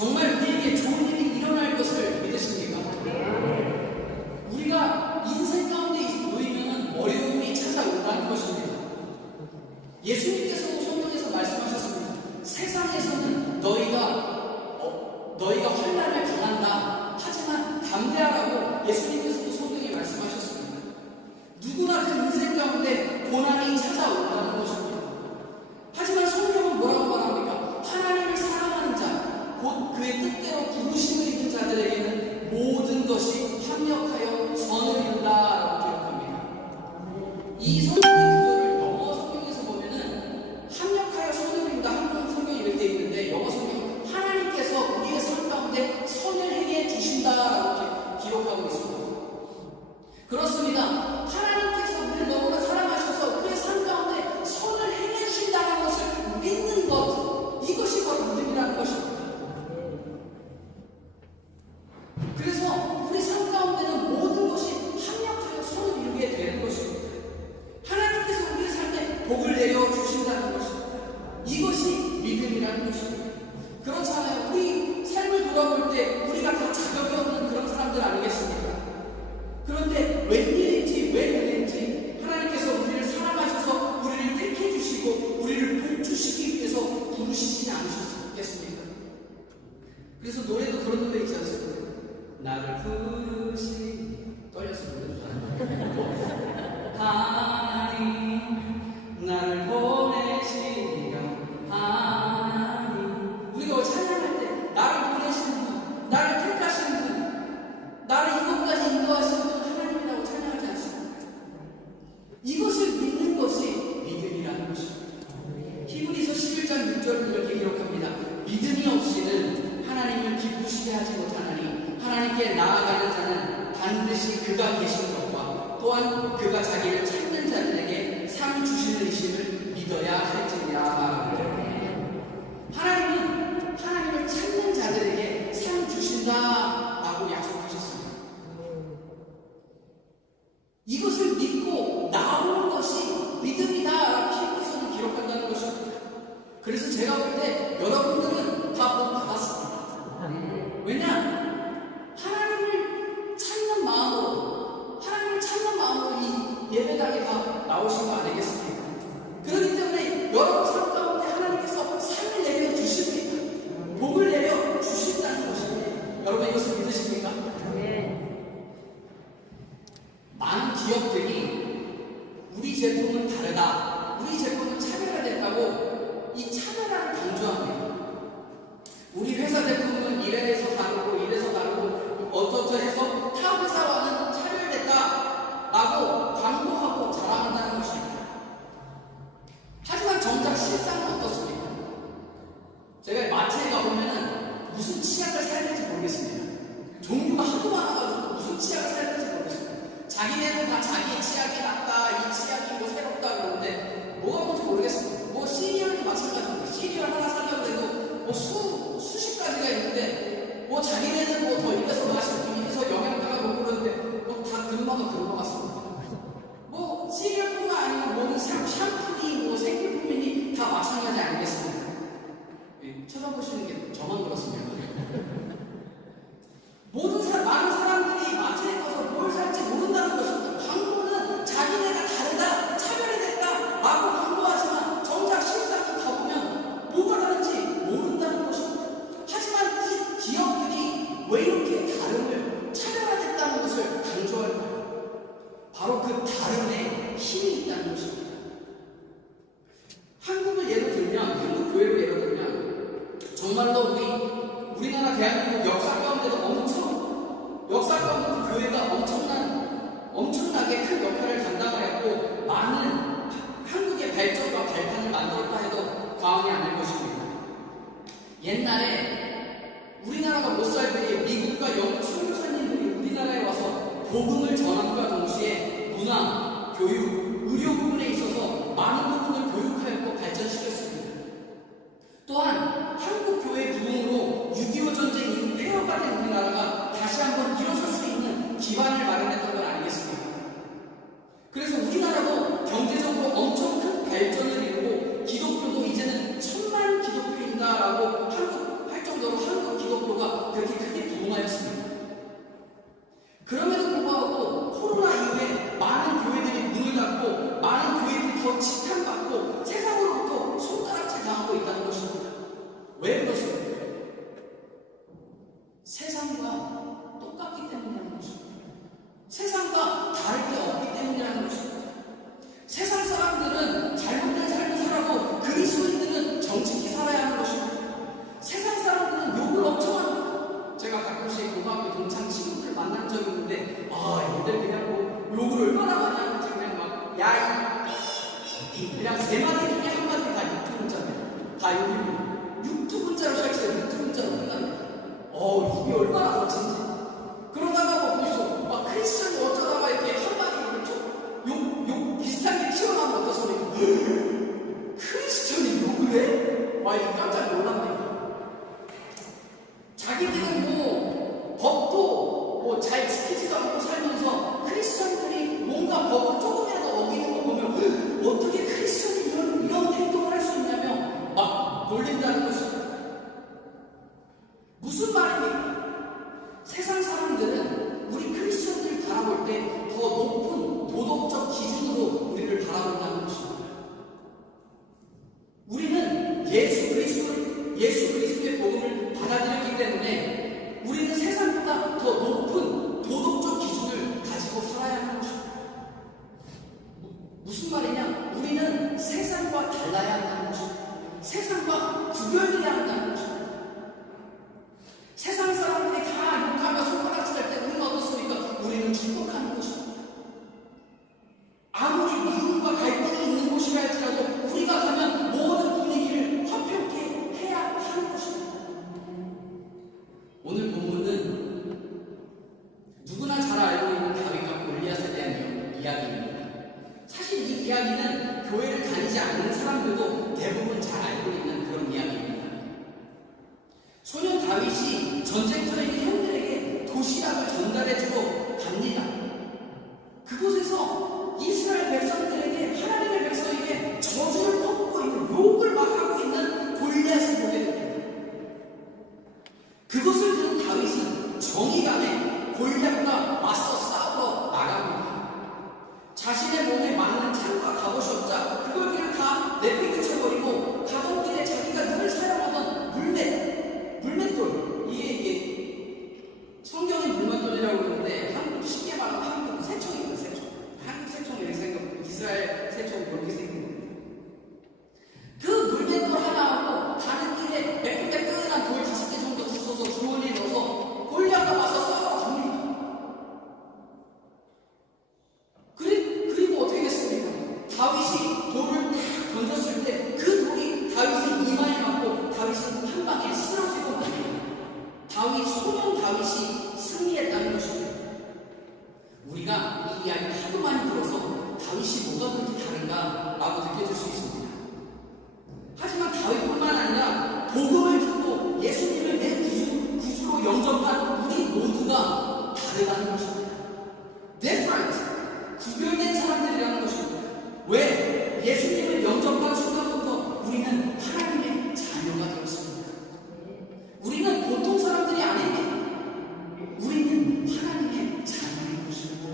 정말 우리에게 좋은 일이 일어날 것을 믿으십니까? 우리가 인생 가운데 놓이면 어려움이 찾아온다는 것입니다. 예수님께서도 성경에서 말씀하셨습니다. 세상에서는 너희가 환난을 당한다. 하지만 담대하라고 예수님께서도 성경에 말씀하셨습니다. 누구나 그 인생 가운데 고난이 찾아온다는 것입니다. 하지만 성경은 뭐라고 말합니까? 하나님을 사랑하는 자, 곧 그의 뜻대로 부르심을 입은 자들에게는 모든 것이 합력하여 선을 이룬다라고 기록합니다. 이 성경의 구절을 영어 성경에서 보면은 합력하여 선을 이룬다 한국 성경이 이렇게 되어 있는데 영어 성경은 하나님께서 우리의 삶 가운데 선을 행해 주신다라고 기록하고 있습니다. 그렇습니다. 하나님께서 우리를 너무나 사랑하셔서 우리의 삶 가운데 선을 행해 주신다는 것을 믿는 것, 이것이 바로 믿음이라는 것입니다. 그래서 우리 삶 가운데는 모든 것이 합력하여 선을 이루게 되는 것입니다. 하나님께서 우리의 삶에 복을 내려 주신다는 것입니다. 이것이 믿음이라는 것입니다. 그렇잖아요. 우리 삶을 돌아볼 때 우리가 다 자격이 없는 그런 사람들 아니겠습니까? 그런데 웬일인지 왜 그랬는지 하나님께서 우리를 사랑하셔서 우리를 택해 주시고 우리를 복 주시기 위해서 부르시지 않으셨겠습니까? 그래서 노래도 그런 노래 있지 않습니까? 나를 부르시니 떨려서 노래도 잘하는 하나님 나를 보내시니가 하나님. 우리가 찬양할 때 나를 보내시는 분, 나를 택하시는 분, 나를 이것까지 인도하시는 분 하나님이라고 찬양하지 않습니까? 이것을 믿는 것이 믿음이라는 것입니다. 히브리서 11장 6절은 이렇게 기록합니다. 믿음이 없이는 하나님을 기쁘시게 하지 못하나니 하나님께 나아가는 자는 반드시 그가 계신 것과 또한 그가 자기를 찾는 자들에게 상 주시는 이심을 믿어야 할지니라. 하나님은 하나님을 찾는 자들에게 상 주신다라고 약속하셨습니다. 이것을 믿고 나오는 것이 믿음이다라고 히브리서는 기록한다는 것입니다. 그래서 제가 볼 때 여러분들은 다 복 받았습니다. 왜냐? 하나님을 찾는 마음으로 이 예배당에 다 나오신 거 아니겠습니까? 그렇기 때문에 여러분 삶 가운데 하나님께서 상을 내려 주십니다. 복을 내려 주신다는 것입니다. 여러분 이것을 믿으십니까? 많은 기업들이 우리 제품은 다르다, 우리 제품은 차별화됐다고 이 차별화를 강조합니다. 우리 회사 제품은 이래서 다르고 이래서 다르고 어쩌저해서 타 회사와는 차별됐다라고 광고하고 자랑한다는 것입니다. 하지만 정작 실상은 어떻습니까? 제가 마트에 가보면 무슨 치약을 사야 될지 모르겠습니다. 종류가 하도 많아가지고 무슨 치약을 사야 될지 모르겠습니다. 자기네는 다 자기 치약이 낫다, 이 치약이 뭐 새롭다 그러는데 뭐가 뭔지 모르겠습니다. 뭐 시리얼도 마찬가지입니다. 시리얼 하나 사려고 해도 뭐 수십 가지가 있는데 뭐 자기네는 뭐 더 이래서 맛있고 이래서 영양가가 뭐 그러는데 뭐 다 그런 것 같습니다. 뭐 시리얼뿐만 아니고 모든 샴푸니 뭐 생필품이니 다 마찬가지 아니겠습니까? 쳐다보시는 게 저만 그렇습니다. 많은 사람들이 마트에 가서 뭘 살지 모른다는 것입니다. 광고는 자기네가 다르다, 차별이 됐다 라고 광고하지만 정작 실상을 가보면 뭐가 다른지 모른다는 것입니다. 하지만 이 기업들이 왜 이렇게 다름을, 차별화됐다는 것을 강조할까요? 바로 그 다름에 힘이 있다는 것입니다. 한국 교회를 예로 들면 정말로 우리나라 대한민국 역사 가운데도 역사 가운데 그 교회가 엄청나게 큰 역할을 담당을 했고 많은 한국의 발전과 발판을 만들었다 해도 과언이 아닐 것입니다. 옛날에 우리나라가 못 살 때에 미국과 영국 선교사님들이 우리나라에 와서 복음을 전함과 동시에 문화, 교육, 의료 부분에 있어서 많은 부분을 교육하였고 발전시켰습니다. 또한 한국 교회 부흥으로 6.25 전쟁 이후 폐허가 된 우리나라가 다시 한번 일어설 수 있는 기반을 마련했던 건 아니겠습니까? 그래서 우리나라도 경제적으로 엄청 큰 발전을 이루고 기독교도 이제는 1000만 기독교인가라고 할 정도로 한국 기독교 세상과 똑같기 때문이라는 것입니다. 세상과 다를 게 없기 때문이라는 것입니다. 세상 사람들은 잘못된 삶을 살아도 그리스도인들은 정직히 살아야 하는 것입니다. 세상 사람들은 욕을 엄청 합니다. 제가 가끔씩 고등학교 동창 친구들 만난 적이 있는데 얘들 그냥 뭐 욕을 얼마나 많이 하는지 그냥 막 그냥 세 마디 중에 한 마디 다 육두문자입니다. 다 욕이 육두문자로 시작해서 육두문자로 끝납니다. 이게 얼마나 거친지. 그러다가 보이소 막 크리스천이 어쩌다가 이렇게 한 마디 욕 비슷한 게 튀어나오면 어떤 소리가 크리스천이 욕을 해? 이게 깜짝 놀랐네. 자기들은 법도 잘 지키지도 않고 살면서 크리스천들이 뭔가 법을 조금이라도 어기는 거 보면 어떻게 크리스천이 이런 행동을 할 수 있냐며 막 놀린다는 것입니다. 무슨 말입니까? 세상 사람들은 우리 크리스천들을 바라볼 때 더 높은 도덕적 기준으로 우리를 바라본다는 것입니다. 우리는 예수 그리스도의 복음을 받아들였기 때문에 우리는 세상보다 더 높은 도덕적 기준을 가지고 살아야 하는 것입니다. 무슨 말이냐? 우리는 세상과 달라야 한다는 것입니다. 세상과 구별돼야 한다는 것입니다. 세상 사람들이 다 욕하며 손가락질 할 때 우리는 어떻습니까? 우리는 축복하는 것입니다. 아무리 미움과 갈등이 있는 곳이라 할지라도 우리가 가면 모든 분위기를 화평케 해야 하는 것입니다. 오늘 본문은 누구나 잘 알고 있는 다윗과 골리앗에 대한 이야기입니다. 사실 이 이야기는 교회를 다니지 않는 사람들도 대부분 잘 알고 있는 그런 이야기입니다. 소년 다윗이 전쟁터에 있는 형들에게 도시락을 전달해주러 갑니다. 그곳에서 이스라엘 백성들에게 하나님의 백성에게 저주를 퍼붓고 있는 욕을 막 하고 있는 골리앗을 보게 됩니다. 그것을 들은 다윗은 정의감에 골리앗과 맞서 싸우러 나갑니다. 자신의 몸에 맞는 창과 갑옷이 없자 그걸 그냥 다 내팽개쳐버리고 가던 길에 자기가 늘 사용하던 물맷돌 이게 성경의 물맷돌이라고 그러는데 쉽게 말하면 한국 새총이에요. 한국 새총이 생각 이스라엘 새총이 그렇게 생긴 거예요. 그 물맷돌 하나하고 가는 길에 매끈매끈한 돌 5개 정도 주워서 주머니에 넣어서 골리앗과 맞서 싸우러 갑니다. 그리고 어떻게 됐습니까? 다윗이 돌을 탁 던졌을 때 그 돌이 다윗의 이마에 맞고 다윗은 한 방에 쓰러지고 맙니다. 소년 다윗이 승리했다는 것입니다. 우리가 이 이야기를 하도 많이 들어서 다윗이 뭐가 그렇게 다른가라고 느껴질 수 있습니다. 하지만 다윗뿐만 아니라 복음을 듣고 예수님을 내 구주로 영접한 우리 모두가 다르다는 것입니다. Different, 구별된 사람들이라는 것입니다. 왜? 예수님을 영접한 순간부터 우리는 하나님의 자녀가 되었습니다. 우리는 보통 사람들이 아닙니다. 우리는 하나님의 자녀인 것입니다.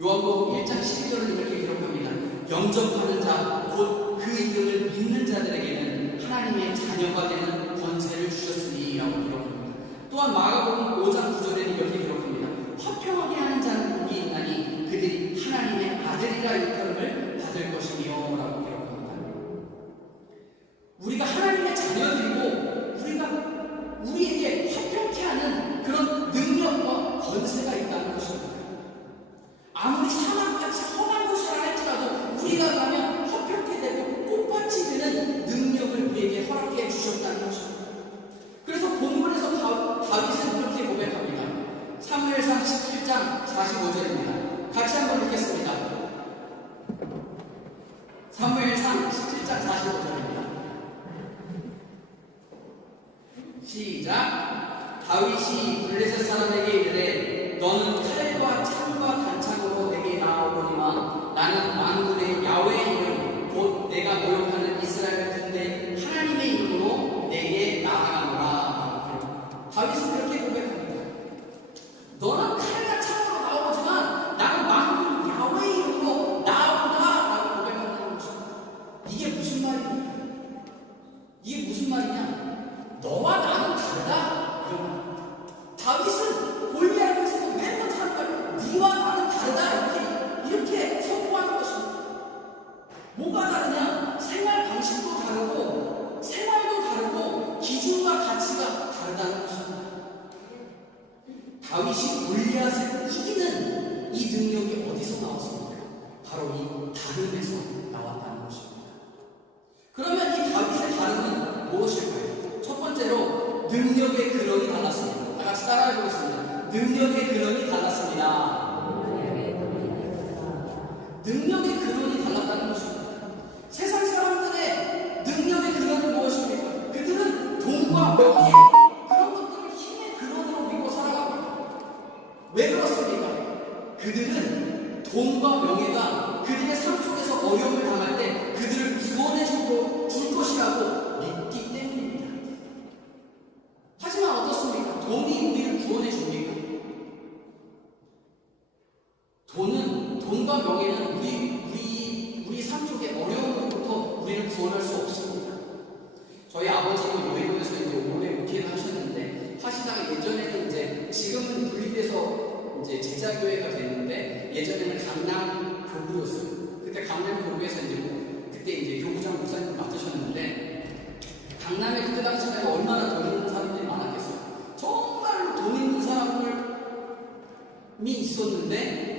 요한복음 1장 12절을 이렇게 기록합니다. 영접하는 자, 곧 그 이름을 믿는 자들에게는 하나님의 자녀가 되는 권세를 주셨으니 라고 기록합니다. 또한 마가복음 5장 9절에는 이렇게 기록합니다. 화평하게 하는 자는 복이 있나니 그들이 하나님의 아들이라 일컬음을 받을 것이며 라고 기록합니다. 우리가 하나님의 자녀들이고 우리에게 화평케 하는 그런 능력과 권세가 있다는 것입니다. 아무리 사막같이 험한 곳이라 할지라도 우리가 가면 화평케 되고 꽃밭이 되는 능력을 우리에게 허락해 주셨다는 것입니다. 그래서 본문에서 다윗은 이렇게 고백합니다. 사무엘상 17장 45절입니다. 같이 한번 읽겠습니다. 사무엘상 17장 45절입니다. 시작. 다윗이 블레셋 사람에게 이르되 너는 칼과 창과 단창으로 내게 나아오거니와 나는 만군의 야훼의 이름 곧 내가 모욕하는 이스라엘 군대 하나님의 이름으로 내게 나아가노라. 다윗은 그렇게 고백합니다. 너는 칼과 창으로 나오지만 나는 만군 야훼의 이름으로 나아오라 라고 고백한다는 것입니다. 이게 무슨 말입니까? 이게 무슨 말이냐? 너와 나는 다르다. 이런 말입니다. 뭐가 다르냐? 생활 방식도 다르고 생활도 다르고 기준과 가치가 다르다는 것입니다. 다윗이 골리앗을 이기는 이 능력이 어디서 나왔습니까? 바로 이 다름에서 나왔다는 것입니다. 그러면 이 다윗의 다름은 무엇일까요? 첫 번째로 능력의 근원이 달랐습니다. 다 같이 따라해 보겠습니다. 능력의 근원이 달랐습니다. 능력의 근원이 달랐다는 것입니다. 세상 사람들의 능력의 근원은 무엇입니까? 그들은 돈과 명예, 그런 것들을 힘의 근원으로 믿고 살아갑니다. 왜 그렇습니까? 그들은 돈과 명예가 그들의 삶 속에서 어려움을 당할 때 그들을 구원해 줄 것이라고 믿기 때문입니다. 하지만 어떻습니까? 돈이 우리를 구원해 줍니까? 돈과 명예는 우리 삶 속의 어려움으로부터 우리를 구원할 수 없습니다. 저희 아버지는 요일교에서 이제 오래 목회를 하셨는데, 하시다가 예전에는 이제, 지금은 분리돼서 이제 제자교회가 됐는데, 예전에는 강남 교구였어요. 그때 강남 교구에서 이제 그때 이제 교구장 목사님 맡으셨는데, 강남에 그때 당시에 얼마나 돈 있는 사람들이 많았겠어요. 정말로 돈 있는 사람들이 있었는데,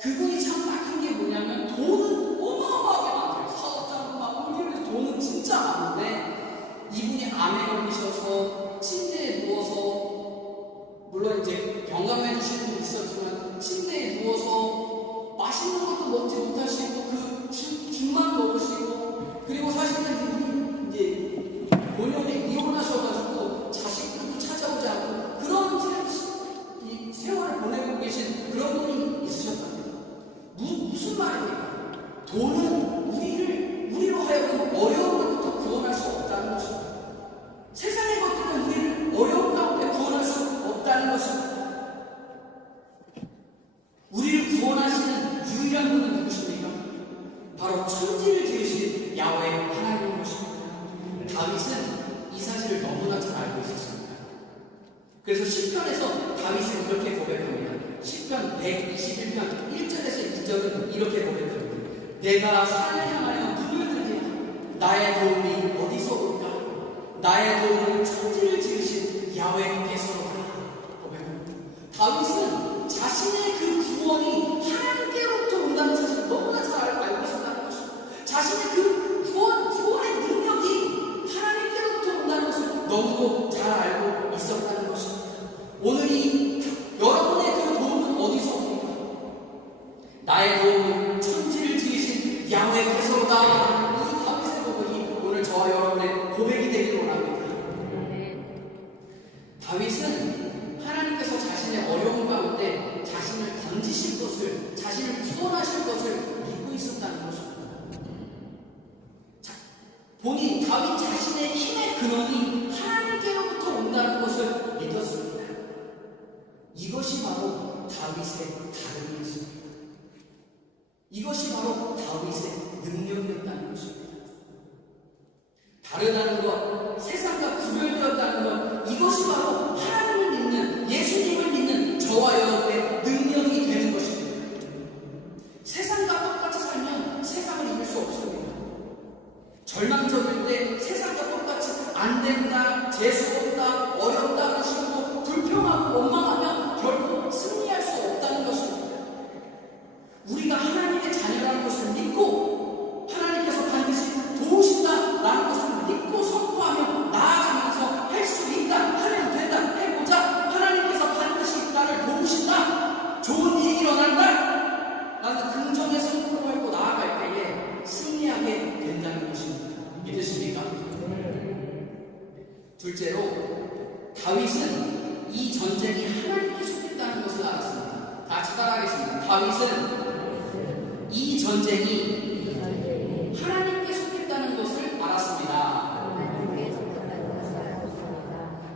그분이 참 딱한 게 뭐냐면 돈은 어마어마하게 많대요. 사업장도 많고 이래서 돈은 진짜 많은데 이분이 암에 걸리셔서 침대에 누워서, 물론 이제 병감해 주시는 분 있었지만 침대에 누워서 맛있는 것도 먹지 못하시고 그 죽만 먹으시고, 그리고 사실은 이제 본연에 이혼하셔가지고 자식들도 찾아오지 않고 그런 세월을 보내고 계신 그런 분이 있으셨답니다. 무슨 말입니까? 돈은 우리로 하여금 어려움으로부터 구원할 수 없다는 것입니다. 세상의 것들은 우리를 어려움 가운데 구원할 수 없다는 것입니다. 우리를 구원하시는 유일한 분은 누구십니까? 바로 천지를 지으신 야훼 하나님인 것입니다. 다윗은 이 사실을 너무나 잘 알고 있었습니다. 그래서 시편에서 다윗은 이렇게 고백합니다. 시편 121편 1절에서 2절은 이렇게 고백합니다. 내가 산을 향하여 눈을 들리라. 나의 도움이 어디서 올까? 나의 도움은 천지를 지으신 야훼께서로다. 고백합니다. 다윗은 자신의 그 구원이 하나님께로부터 온다는 사실을 너무나 잘 알고 있었다는 것입니다. 자신의 그 구원의 능력이 하나님께로부터 온다는 것을 너무도 잘 알고 있었다는 것입니다. 오늘 여러분의 그 도움은 어디서 옵니까? 나의 도움은 천지를 지으신 야훼께서로다. 이 다윗의 고백이 오늘 저와 여러분의 고백이 되기를 원합니다. 다윗은 하나님께서 자신의 어려움 가운데 자신을 건지실 것을, 자신을 구원하실 것을 믿고 있었다는 것입니다. 본인 다윗 자신의 힘의 근원이 하나님께로부터 온다는 것을 믿었습니다. 이것이 바로 다윗의 다름이었습니다. 이것이 바로 다윗의 능력이었다는 것입니다. 다르다는 것, 세상과 구별되었다는 것, 이것이 바로 하나님을 믿는, 예수님을 믿는 저와 여러분의 능력이 되는 것입니다. 세상과 똑같이 살면 세상을 이길 수 없습니다. 절망적일 때 세상과 똑같이 안 된다, 재수없다, 어렵다 그런 식으로 불평하고 원망하면 결코 승리할 수 없다는 것입니다. 우리가 하나님의 자녀라는 것을 믿고 하나님께서 반드시 도우신다라는 것을 믿고 선포하며 나아가면서 할 수 있다, 하면 된다, 해보자, 하나님께서 반드시 나를 도우신다, 좋은 일이 일어난다 라는 긍정의 선포를 하고 나아갈 때에 승리하게 된다는 것입니다. 믿으십니까? 둘째로, 다윗은 이 전쟁이 하나님께 속했다는 것을 알았습니다. 같이 따라하겠습니다. 다윗은 이 전쟁이 하나님께 속했다는 것을 알았습니다.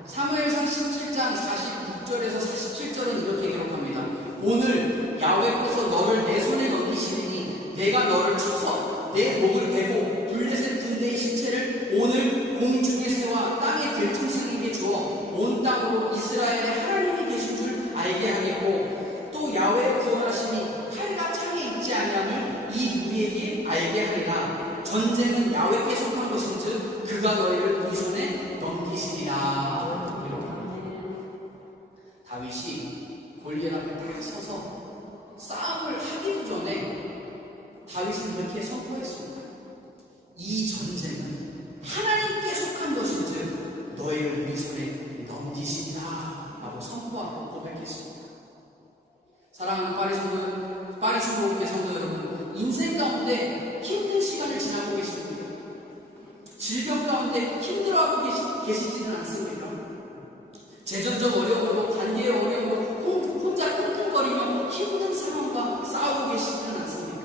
사무엘상 17장 46절에서 47절은 이렇게 기록합니다. 오늘 야훼께서 너를 내 손에 넘기시리니 내가 너를 쳐서 내 목을 베고 블레셋 군대의 신체를 오늘 공중의 새와 땅의 들짐승에게 주어 온 땅으로 이스라엘의 하나님이 계신 줄 알게 하겠고, 또 야훼의 구원하심이 칼과 창에 있지 아니함을 이 우리에게 알게 하리라. 전쟁은 야훼께 속한 것인즉 그가 너희를 우리 손에 넘기시리라. 다윗이 골리앗 앞에 딱 서서 싸움을 하기도 전에 다윗은 이렇게 선포했습니다. 이 전쟁은 하나님께 속한 것인즉 너희를 우리 손에 넘기시리라 라고 선포하고 고백했습니다. 사랑하는 파리수교 성도 여러분, 인생 가운데 힘든 시간을 지나고 계십니까? 질병 가운데 힘들어하고 계시지는 않습니까? 재정적 어려움으로, 관계의 어려움으로 혼자 끙끙거리며 힘든 상황과 싸우고 계시지는 않습니까?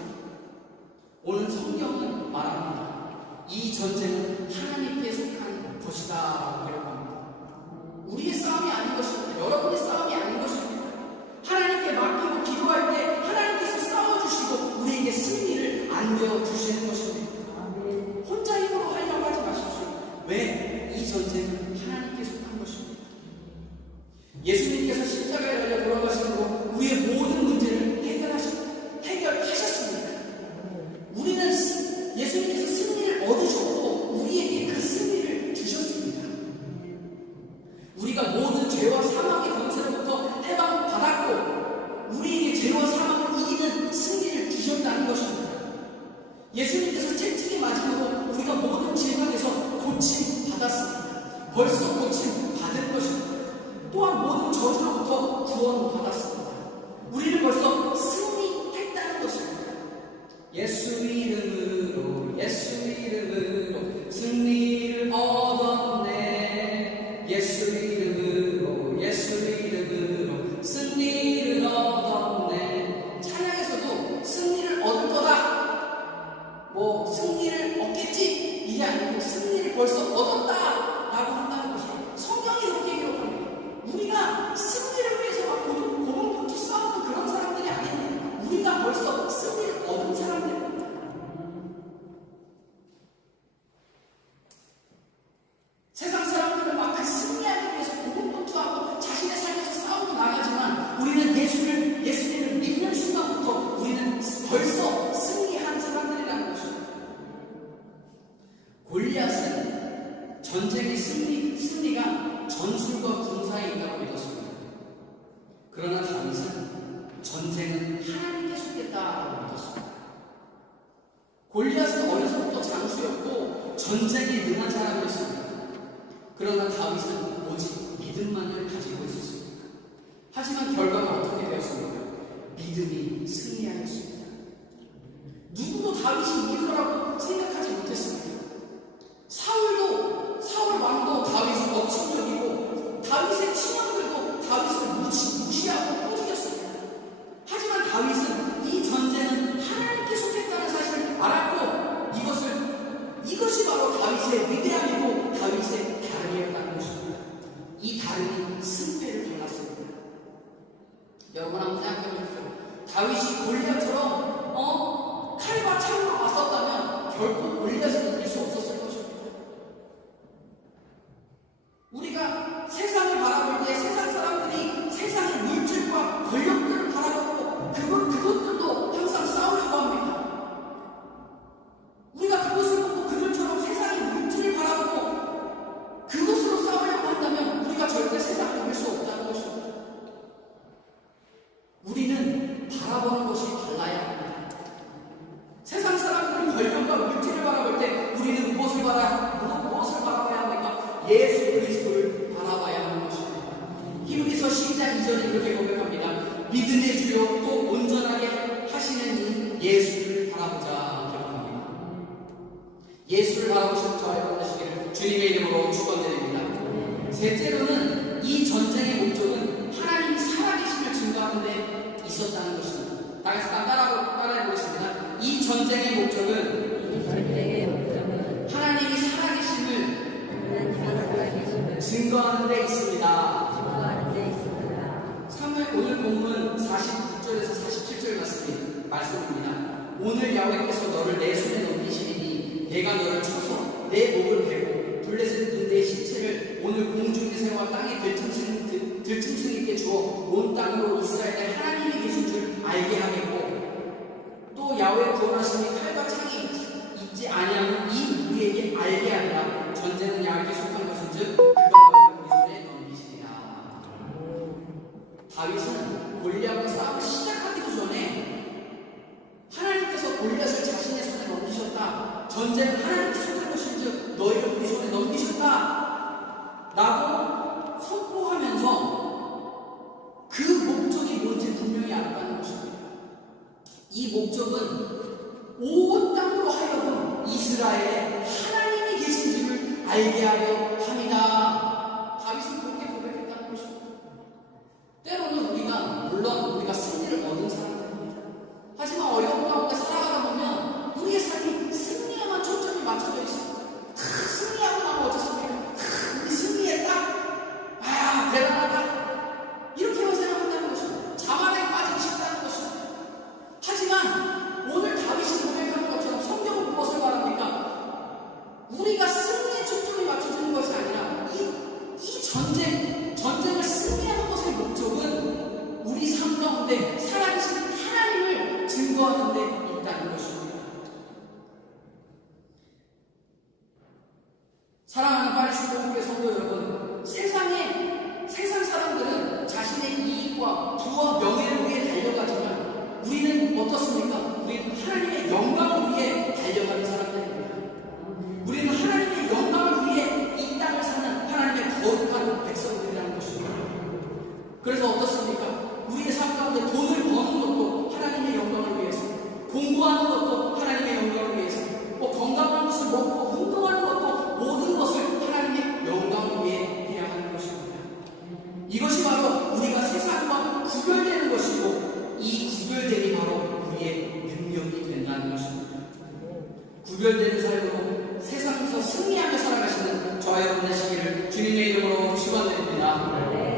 오늘 성경은 말합니다. 이 전쟁은 하나님께 속한 것이다 라고 기록합니다. 우리의 싸움이 아닌 것입니다. 여러분의 싸움이 아닌 것입니다. 하나님께 맡기고 기도할 때 하나님께서 싸워주시고 우리에게 승리를 안겨주시는 것입니다. 혼자 힘으로 하려고 하지 마십시오. 왜? 이 전쟁은 하나님께 속한 것입니다. 예수님께서 십자가에 달려 돌아가심으로 우리의 모든 문제를 해결하셨습니다. 우리는 예수님께서 승리를 얻으셨고 우리에게 그 승리를 주셨습니다. 우리가 모든 죄와 사망의 권세로부터 해방받았고 우리에게 죄와 사망을 이기는 승리를 주셨다는 것입니다. 예수님께서 채찍에 맞음으로 우리가 모든 질병에서 고침 받았습니다. 벌써 고침 받은 것입니다. 또한 모든 저주로부터 구원 받았습니다. 우리는 벌써 승리했다는 것입니다. 예수 이름으로 승리를 얻었네. 예수 이름으로 승리를 얻었네. 찬양에서도 승리를 얻을 거다, 승리를 얻겠지, 이게 아니고 승리를 벌써 얻었다 라고 한다는 것입니다. 성경이 이렇게 기록합니다. 우리가 승리를 위해서 막 고군분투 싸우는 그런 사람들이 아닙니다. 우리가 벌써 승리를 얻은 사람들입니다. 세상 사람들은 막 그 승리하기 위해서 고군분투하고 자신의 삶에서 싸우고 나가지만 우리는 예수님을 믿는 순간부터 우리는 벌써 승리한 사람들이라는 것입니다. 골리앗은 전쟁의 승리가 전술과 군사에 있다고 믿었습니다. 그러나 다윗은 전쟁은 하나님께 속했다고 믿었습니다. 골리앗은 어려서부터 장수였고 전쟁에 능한 사람이었습니다. 그러나 다윗은 오직 믿음만을 가지고 있었습니다. 하지만 결과가 어떻게 되었습니까? 믿음이 승리하였습니다. 누구도 다윗이 이기라고 생각하지 못했습니다. 사울 왕도 다윗을 업신여기고 다윗의 친형들도 다윗을 무시하고 꾸짖었습니다. 하지만 다윗은 이 전쟁은 하나님께 속했다는 사실을 알았고 이것이 바로 다윗의 위대함이고 다윗의 다름이었다는 것입니다. 이 다름이 승패를 갈랐습니다. 여러분 한번 생각해 보십시오. 다윗이 골리앗처럼 칼과 창으로 맞섰다면 결코 골리앗을 이길 수 없었을 것입니다. 우리가 세상을 바라볼 때 세상 사람들이 세상의 물질과 권력들을 바라보고 그것들도 항상 싸우려고 합니다. 우리가 그것을 보고 그들처럼 세상의 물질을 바라보고 그것으로 싸우려고 한다면 우리가 절대 세상을 이길 수 없다는 것입니다. 우리는 바라보는 것이 달라야 합니다. 세상 사람들은 권력과 물질을 바라볼 때 우리는 무엇을 바라봐야 합니까? 예수 그리스도를 바라봐야 하는 것입니다. 히브리서 12장 2절에 이렇게 고백합니다. 믿음의 주요 또 온전하게 하시는 이 예수를 바라보자 기록합니다. 예수를 바라보시는 저와 여러분 되시기를 주님의 이름으로 축원드립니다. 셋째로는 이 전쟁의 목적은 하나님이 살아계심을 증거하는 데 있었다는 것입니다. 다 같이 따라해 보겠습니다. 이 전쟁의 목적은 하나님이 살아계심을 증거하는 데 있습니다. 오늘 본문 49절에서 47절 말씀입니다. 오늘 야훼께서 너를 내 손에 넘기시리니 내가 너를 쳐서 내 목을 베고 블레셋 군대의 시체를 오늘 공중에 세워 땅에 들짐승 있게 주어 온 땅으로 이스라엘의 하나님이 계신 줄 알게 하겠고 또 야훼 구원하심이 다윗은 골리앗과 싸움을 시작하기도 전에 하나님께서 골리앗을 자신의 손에 넘기셨다. 전쟁은 하나님께 속한 것인즉 너희를 우리 손에 넘기셨다. 라고 선포하면서 그 목적이 뭔지 분명히 알았다는 것입니다. 이 목적은 온 땅으로 하여금 이스라엘에 하나님이 계신지를 알게 하려 함이다. 다윗은 그렇게 고백했다는 것입니다. 때로는 물론 우리가 승리를 얻은 사람들입니다. 하지만 어려운 가운데 살아가다 보면 우리의 삶이 승리에만 초점이 맞춰져 있습니다. 승리하고 나면 어떻습니까? 우리 승리했다? 아, 대단하다. 이렇게만 생각한다는 것입니다. 자만에 빠지기 쉽다는 것입니다. 하지만 오늘 다윗이 고백하는 것처럼 성경은 무엇을 말합니까? 우리가 승리에 초점이 맞춰지는 것이 아니라 이 전쟁을 승리하는 것의 목적은 우리 삶 가운데 살아계신 하나님을 증거하는 데 있다는 것입니다. 사랑하는 파리스 교회 성도 여러분, 세상 사람들은 자신의 이익과 부와 명예를 위해 달려가지만 우리는 어떻습니까? 우리는 하나님의 영광을 위해 달려가는 사람들입니다. 우리는 하나님의 영광을 위해 이 땅을 사는 하나님의 거룩한 백성들이라는 것입니다. 그래서 어떻습니까? 우리의 삶 가운데 돈을 버는 것도 하나님의 영광을 위해서, 공부하는 것도 하나님의 영광을 위해서, 건강한 것을 먹고 운동하는 것도 모든 것을 하나님의 영광을 위해 해야 하는 것입니다. 이것이 바로 우리가 세상과 구별되는 것이고 이 구별됨이 바로 우리의 능력이 된다는 것입니다. 구별되는 삶으로 세상에서 승리하며 살아가시는 저와 여러분 되시기를 주님의 이름으로 축원드립니다.